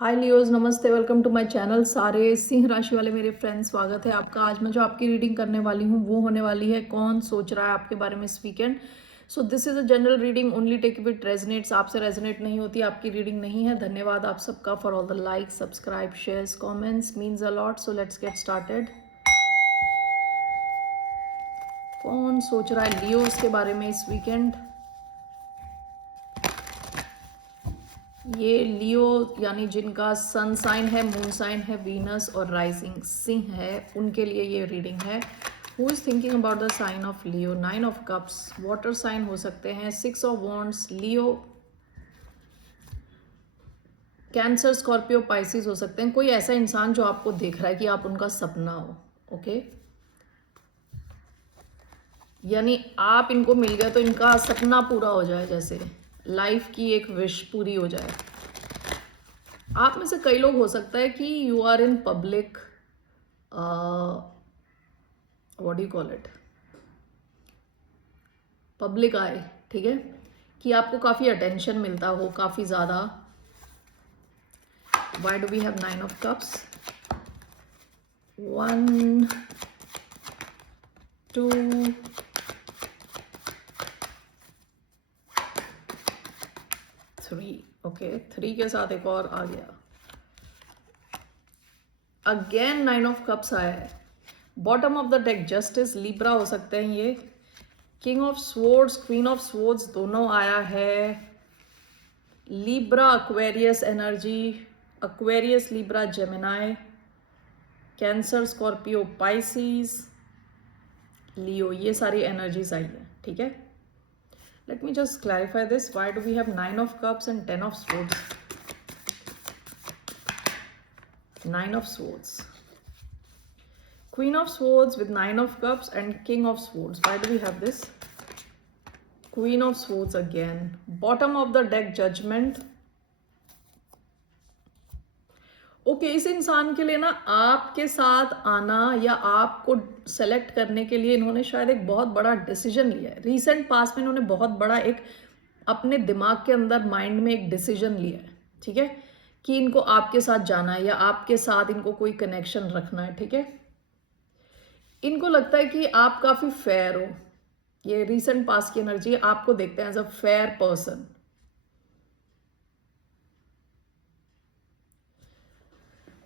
हाय Leos, नमस्ते। Welcome to my channel. सारे सिंह राशि वाले मेरे फ्रेंड्स, स्वागत है आपका। आज मैं जो आपकी रीडिंग करने वाली हूँ वो होने वाली है कौन सोच रहा है आपके बारे में इस weekend. So this is a general reading, only take it resonates. आपसे रेजनेट नहीं होती आपकी रीडिंग नहीं है। धन्यवाद आप सबका for all the like, subscribe, shares, comments, means a lot. So let's get started. कौन सोच रहा है लियोज के बारे में इस वीकेंड। ये लियो यानी जिनका सन साइन है, मून साइन है, वीनस और राइजिंग सिंह है, उनके लिए ये रीडिंग है। Who is thinking about the sign of Leo. 9 of cups, water sign हो सकते हैं। 6 of wands, Leo, Cancer, Scorpio, Pisces हो सकते हैं। कोई ऐसा इंसान जो आपको देख रहा है कि आप उनका सपना हो। ओके, यानी आप इनको मिल गए तो इनका सपना पूरा हो जाए, जैसे लाइफ की एक विश पूरी हो जाए। आप में से कई लोग हो सकता है कि you are in public, what do you call it, public आए, ठीक है, कि आपको काफ़ी अटेंशन मिलता हो, काफ़ी ज़्यादा। Why do we have 9 of cups. 1 2 3। Okay, 3 के साथ एक और आ गया। अगेन 9 ऑफ कप्स आया है। Bottom of the deck justice, Libra हो सकते हैं ये। King of swords, queen of swords दोनों आया है। Libra, Aquarius energy, Aquarius, Libra, Gemini, Cancer, Scorpio, Pisces, Leo, ये सारी एनर्जीज आई है, ठीक है। Let me just clarify this. Why do we have 9 of cups and 10 of swords. 9 of swords, queen of swords with 9 of cups and king of swords. Why do we have this? Queen of swords again. Bottom of the deck, judgment. Okay, इस इंसान के लिए ना आपके साथ आना या आपको सेलेक्ट करने के लिए इन्होंने शायद एक बहुत बड़ा डिसीजन लिया है। रीसेंट पास्ट में इन्होंने बहुत बड़ा एक अपने दिमाग के अंदर, माइंड में एक डिसीजन लिया है, ठीक है, कि इनको आपके साथ जाना है या आपके साथ इनको कोई कनेक्शन रखना है, ठीक है। इनको लगता है कि आप काफी फेयर हो। ये रीसेंट पास्ट की एनर्जी, आपको देखते हैं एज अ फेयर पर्सन।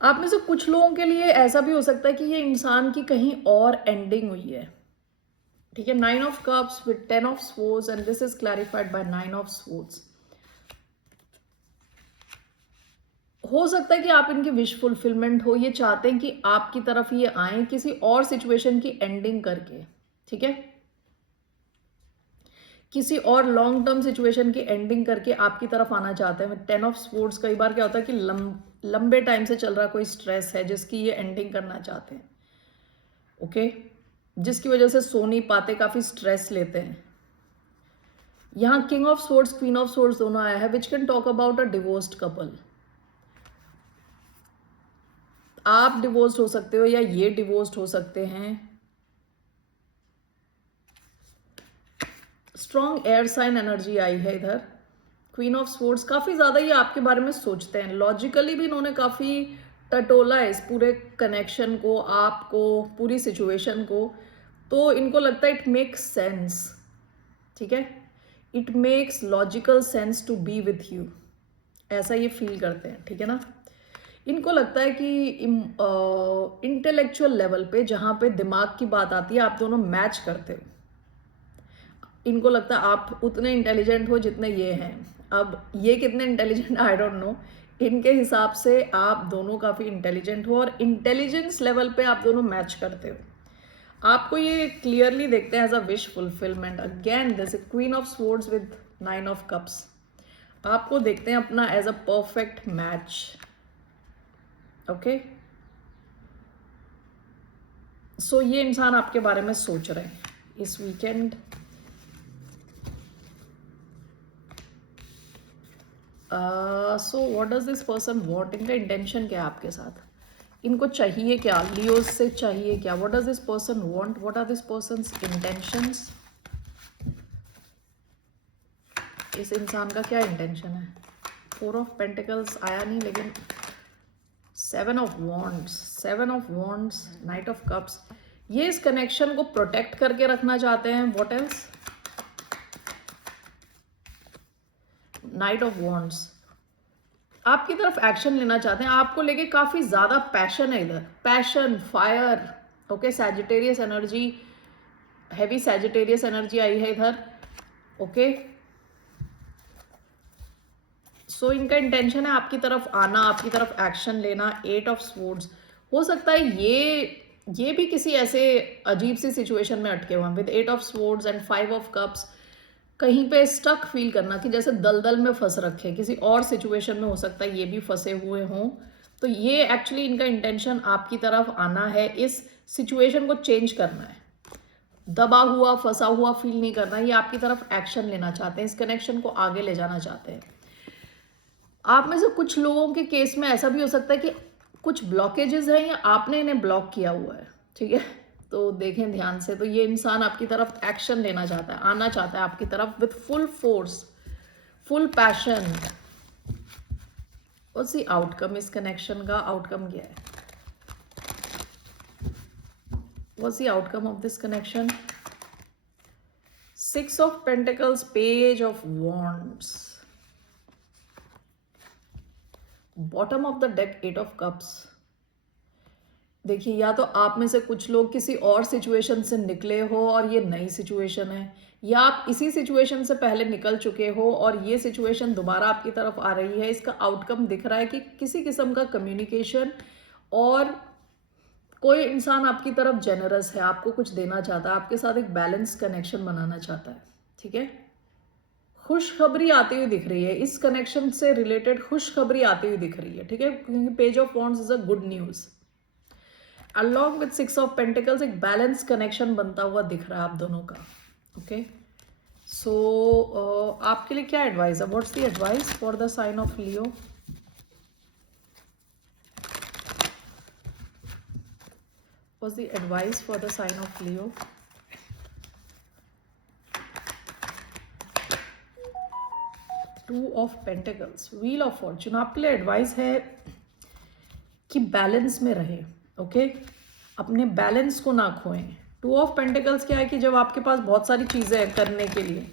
आप में से कुछ लोगों के लिए ऐसा भी हो सकता है कि ये इंसान की कहीं और एंडिंग हुई है, ठीक है। 9 of cups with 10 of swords and this is clarified by 9 of swords. हो सकता है कि आप इनकी विश फुलफिलमेंट हो, ये चाहते हैं कि आपकी तरफ ये आए किसी और सिचुएशन की एंडिंग करके, ठीक है, किसी और लॉन्ग टर्म सिचुएशन की एंडिंग करके आपकी तरफ आना चाहते हैं। 10 ऑफ स्पोर्ट्स, कई बार क्या होता है कि लंबे टाइम से चल रहा कोई स्ट्रेस है जिसकी ये एंडिंग करना चाहते हैं, ओके, जिसकी वजह से सो नहीं पाते, काफी स्ट्रेस लेते हैं। यहाँ king of swords, queen of swords दोनों आया है, which can talk about a divorced couple. आप डिवोर्स्ड हो सकते हो या ये डिवोर्स्ड हो सकते हैं। स्ट्रॉन्ग एयर साइन एनर्जी आई है इधर। क्वीन ऑफ स्वॉर्ड्स, काफी ज्यादा ये आपके बारे में सोचते हैं। लॉजिकली भी इन्होंने काफी टटोला है इस पूरे कनेक्शन को, आपको, पूरी सिचुएशन को। तो इनको लगता है इट मेक्स सेंस, ठीक है, it makes logical sense to be with you, ऐसा ये फील करते हैं, ठीक है ना। इनको लगता है कि इंटेलेक्चुअल लेवल पे, जहां पे दिमाग की बात आती है, आप दोनों मैच करते हो। इनको लगता है आप उतने इंटेलिजेंट हो जितने ये हैं। अब ये कितने इंटेलिजेंट आई डोंट नो, इनके हिसाब से आप दोनों काफ़ी इंटेलिजेंट हो और इंटेलिजेंस लेवल पे आप दोनों मैच करते हो। आपको ये क्लियरली देखते हैं as a wish fulfilment. Again this queen of swords with 9 of cups, आपको देखते हैं अपना as a perfect match, okay. So ये इंसान आपके बारे में सोच रहे हैं इस weekend. So what does this person want, इनका इंटेंशन क्या है आपके साथ, इनको चाहिए क्या, लियोस से चाहिए क्या, what does this person want, what are this person's intentions. इस इंसान का क्या इंटेंशन है। 4 ऑफ पेंटिकल्स आया नहीं, लेकिन seven of wands, night of cups. ये इस कनेक्शन को प्रोटेक्ट करके रखना चाहते हैं। What else? Night of wands, आपकी तरफ एक्शन लेना चाहते हैं, आपको लेके काफी ज्यादा पैशन है इधर, passion, fire. Okay, Sagittarius energy, heavy Sagittarius energy आई है इधर। ओके, सो इनका इंटेंशन है आपकी तरफ आना, आपकी तरफ एक्शन लेना। 8 ऑफ स्वॉर्ड्स, हो सकता है ये भी किसी ऐसे अजीब सी सिचुएशन में अटके हुए हैं with 8 of swords and 5 of cups. कहीं पे स्टक फील करना कि जैसे दलदल में फंस रखे, किसी और सिचुएशन में हो सकता है ये भी फंसे हुए हों। तो ये एक्चुअली इनका इंटेंशन आपकी तरफ आना है, इस सिचुएशन को चेंज करना है, दबा हुआ फंसा हुआ फील नहीं करना, ये आपकी तरफ एक्शन लेना चाहते हैं, इस कनेक्शन को आगे ले जाना चाहते हैं। आप में से कुछ लोगों के केस में ऐसा भी हो सकता है कि कुछ ब्लॉकेजेस हैं या आपने इन्हें ब्लॉक किया हुआ है, ठीक है? तो देखें ध्यान से, तो ये इंसान आपकी तरफ एक्शन लेना चाहता है, आना चाहता है आपकी तरफ with full force, full passion. उसी आउटकम, इस कनेक्शन का आउटकम क्या है? What's the outcome of this connection? 6 of Pentacles, Page of Wands, bottom of the deck, 8 of Cups। देखिए, या तो आप में से कुछ लोग किसी और सिचुएशन से निकले हो और ये नई सिचुएशन है, या आप इसी सिचुएशन से पहले निकल चुके हो और ये सिचुएशन दोबारा आपकी तरफ आ रही है। इसका आउटकम दिख रहा है कि किसी किस्म का कम्युनिकेशन, और कोई इंसान आपकी तरफ जेनरस है, आपको कुछ देना चाहता है, आपके साथ एक बैलेंस कनेक्शन बनाना चाहता है, ठीक है? खुशखबरी आती हुई दिख रही है, इस कनेक्शन से रिलेटेड खुशखबरी आती हुई दिख रही है, ठीक है? क्योंकि page of wands is a good news. Along with 6 of pentacles एक बैलेंस कनेक्शन बनता हुआ दिख रहा है आप दोनों का। ओके, सो आपके लिए क्या एडवाइस है? What's the advice for the sign of Leo? What's the advice for the sign of Leo? Two of Pentacles, Wheel of Fortune। आपके लिए एडवाइस है कि बैलेंस में रहे, ओके? अपने बैलेंस को ना खोएं। टू ऑफ पेंटिकल्स क्या है कि जब आपके पास बहुत सारी चीजें हैं करने के लिए,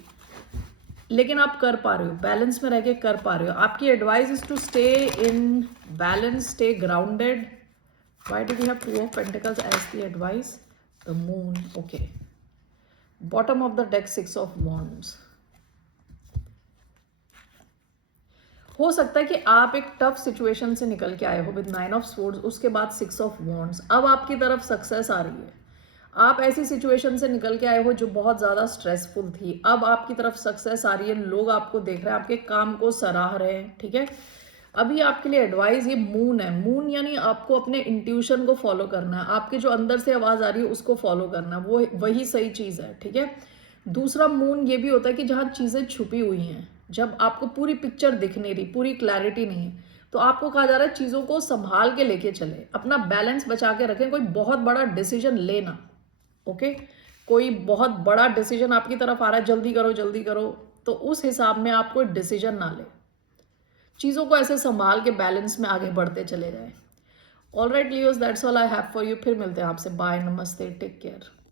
लेकिन आप कर पा रहे हो, बैलेंस में रह के कर पा रहे हो, आपकी advice is to stay in balance, stay grounded. Why do we have 2 of Pentacles as the advice? The Moon, okay. Bottom of the deck, 6 of Wands। हो सकता है कि आप एक टफ सिचुएशन से निकल के आए हो विद 9 ऑफ स्वॉर्ड्स, उसके बाद 6 ऑफ वॉन्ड्स। अब आपकी तरफ सक्सेस आ रही है, आप ऐसी सिचुएशन से निकल के आए हो जो बहुत ज़्यादा स्ट्रेसफुल थी, अब आपकी तरफ सक्सेस आ रही है, लोग आपको देख रहे हैं, आपके काम को सराह रहे हैं, ठीक है? अभी आपके लिए एडवाइस ये मून है। मून यानी आपको अपने इंट्यूशन को फॉलो करना है, आपके जो अंदर से आवाज़ आ रही है उसको फॉलो करना है, वो वही सही चीज़ है, ठीक है? दूसरा मून ये भी होता है कि जहाँ चीज़ें छुपी हुई हैं, जब आपको पूरी पिक्चर दिख नहीं रही, पूरी क्लैरिटी नहीं है, तो आपको कहा जा रहा है चीज़ों को संभाल के लेके चले, अपना बैलेंस बचा के रखें, कोई बहुत बड़ा डिसीजन लेना, ओके? कोई बहुत बड़ा डिसीजन आपकी तरफ आ रहा है, जल्दी करो, तो उस हिसाब में आप कोई डिसीजन ना ले, चीज़ों को ऐसे संभाल के बैलेंस में आगे बढ़ते चले जाए। Alright Leos, that's all I have for you. फिर मिलते हैं आपसे। बाय, नमस्ते, टेक केयर।